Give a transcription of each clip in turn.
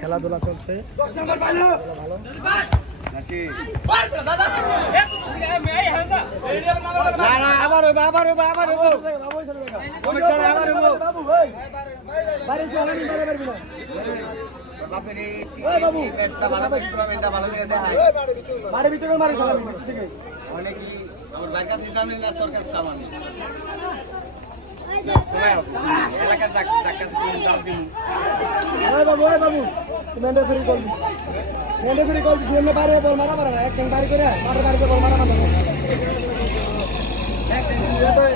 খেলাধুলা চলছে। ভালো আবার হইবো, আবার হইবো, আবার হইবো। বাবু। বাড়ি এন্ডে ফ্রি কল দিস। ফ্রি কল দিস, এমনি বাইরে বল না, একদিন বাড়ি করে, মাঠের বাড়িতে বল মারা মারা না।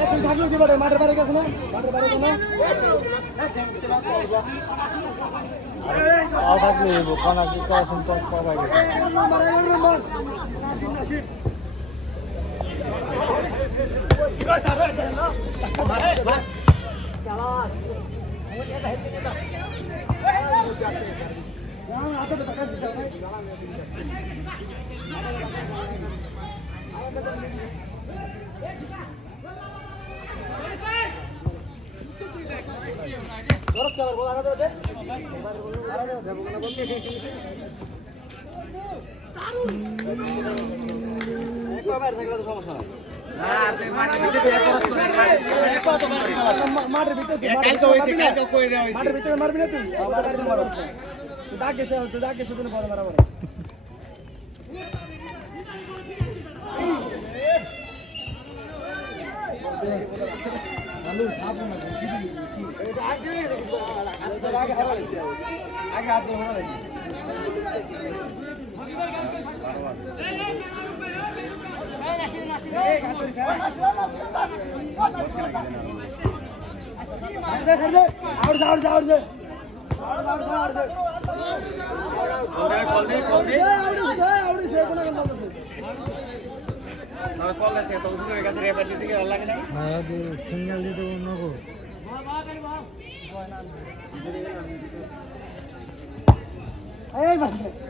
একদিন থাকল কি বটে, মাঠের বাড়ি গেছে না? মাঠের বাড়ি গেছে না? বল। মা- মাঠের ভিতরে তুই, মাঠের ভিতরে মারবি না? মাঠের ভিতরে মারবি না তুই? দাগ গেছে, দাগ গেছে, তুই বড় মারা বড়। আউট দে, আউট দে, আউট দে, আউট দে, আউট দে। আউট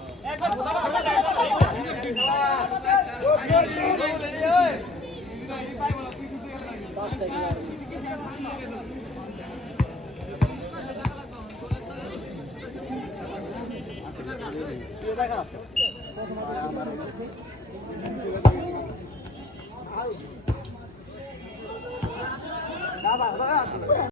দেখা।